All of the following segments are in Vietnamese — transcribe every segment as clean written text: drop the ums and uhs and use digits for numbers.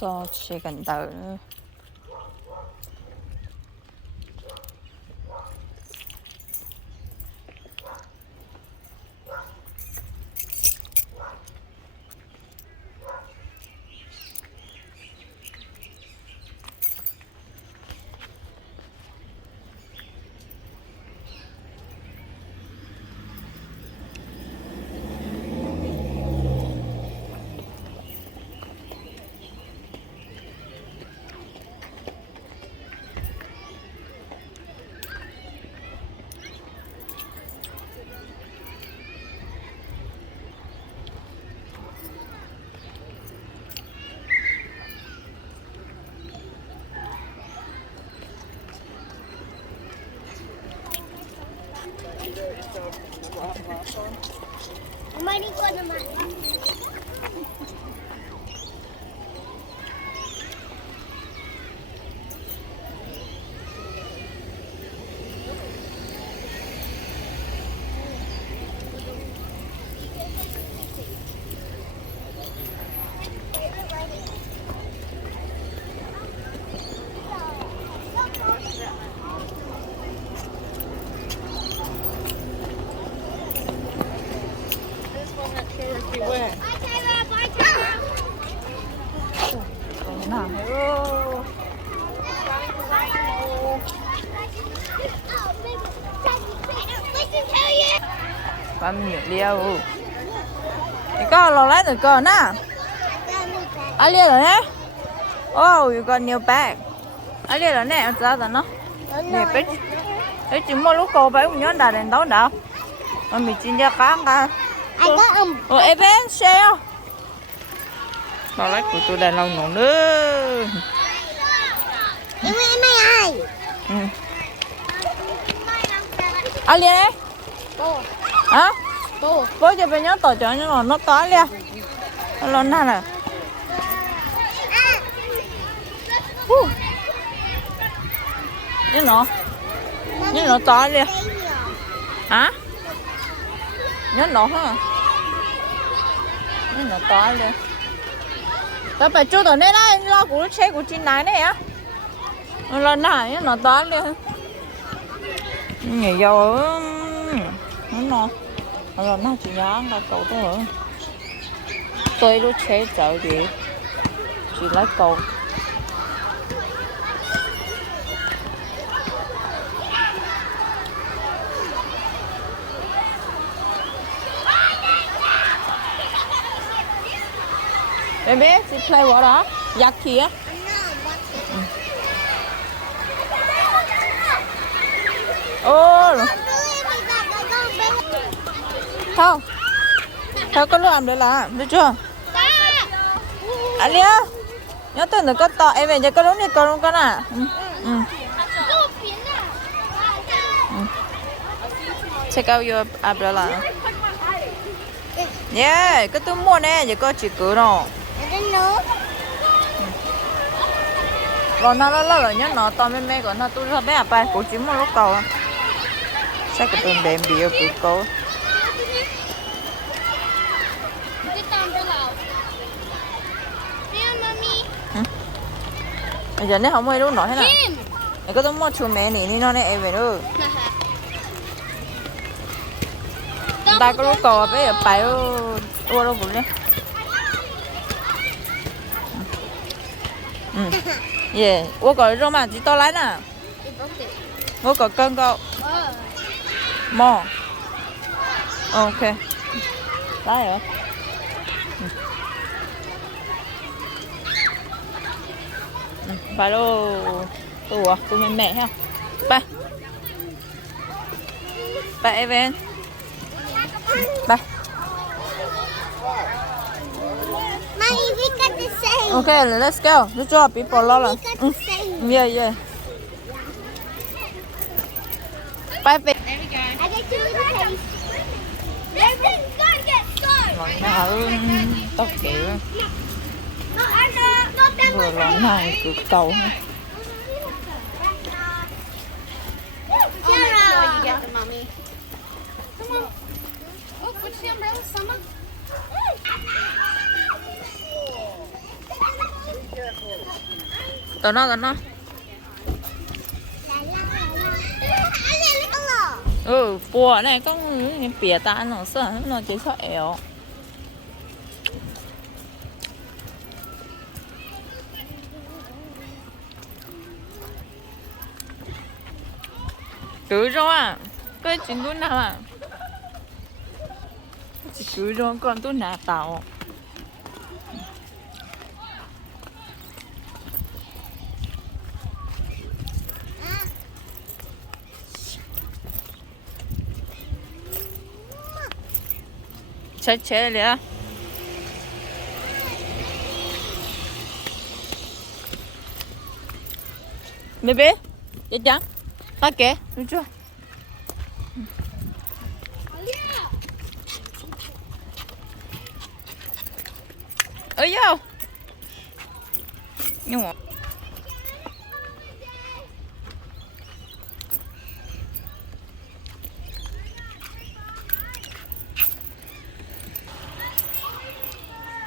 cho chị cần tờ nữa. 엄마 이거는 말. Bấm nhiều liêu. Có lo lấy được con á. Anh liêu rồi nhé. Oh, you got new bag. Anh liêu rồi nè, anh sao nó? Nè bé. Đấy chỉ mua lúc cô bé cũng nhớ đà đèn đấu đâu. Mà mình chỉ ra cá cả. Em bé share. Lo lấy của tôi đèn lâu nổ nữa. Em ai? Anh liêu đấy. Tô. Hả? Tô. Bố cho bé nhớ tổ cho nó to liêu. Nó nè nè. Nhớ nó to liêu. Hả? Nhớ nó hả? Nhớ nó to liêu. Tao phải chú tao nên đó, lo của xe của chị này này á. Lo nè, nhớ nó to liêu. Nhảy vô nó rồi nó chỉ nhớ nó cầu tôi nữa. Tôi lúc chế chợ gì chỉ lấy cầu. Baby, you play what up? Yaki á? Ô, không, theo con làm được là, được chưa? Anh Lia, nhớ tên được con to, em về cho con lúc này con à? Check out your umbrella. Yeah, cái tôi mua nè, giờ có chỉ cửa rồi. Rồi nó rồi nhớ nó to mê của nó tôi ra bé à ba, cũng chỉ một lúc cầu. Chắc cái tôi đem bia của cô. Bây giờ nếu không mua lúc nổi hết rồi. Này có tôi mua chùa mẹ này nó này em về nữa. Ta có lúc cầu bây giờ phải ô đâu cũng đấy. Yeah, ô cầu rồi mà chỉ to lấy nè. Ô cầu cân cậu. Mò. Ok. Lấy rồi. Phải đâu tôi mẹ ha. Ba. Ba Evan. Ba. Mommy, we got the same. Okay, let's go. Good job, people. Lola. Yeah. Bye, baby. There we go. I get two of the taste. Everything's gonna get started. Rồi nó ở tóc kiểu No, not that vừa one. lần này cực cầu ha. Sarah. You get the mommy. Come on. Oh, what's the umbrella, Summer? Tao nó. Bùa này con bìa ta nó sợ nó chỉ sợ éo. Cứ rồi à, cái chuyện tôi nào à? Chỉ cứ rồi con tôi nào tao. Chết liền. Bébé, chết chăng? Ta kệ, được chưa? Ở đâu? Nhưng mà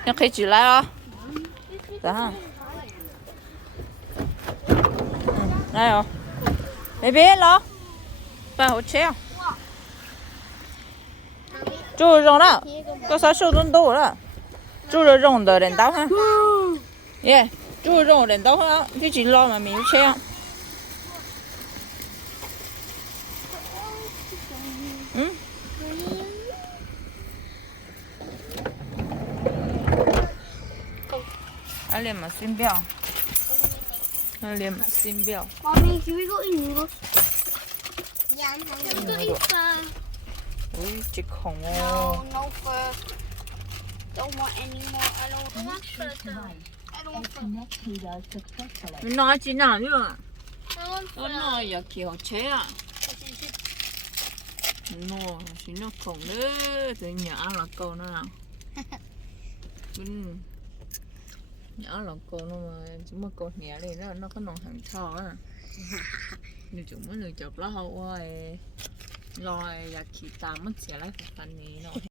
nó khay chỉ lại đó. Đó. Đây rồi. Baby lo. Ba hỗ trợ. Chú rong đó. Có sao sâu đông đủ đó. Chú rồi rong的人刀哈。耶，猪肉人刀哈，就只捞嘛没有切。嗯。I live my sim bell. I live my sim bell. Mommy, should we go eat noodles? Yeah, I'm hungry. Let's go eat pho. Ui, chiếc khổng No, no pho. Don't want any more. I don't want pho though. I don't want pho. Mình nói chỉ nào nữa? I want Nó pho. nói giờ kiểu chế à? Nó chỉ nó khổng nữa, từ nhỏ là câu nó nào. Nhỏ là cô nó mà chúng mà cô nhẹ đi nó có nòng hàng thò á. Nếu chúng mới lựa chọn lá hậu rồi rồi giờ khi ta mất sẽ lấy phần này nó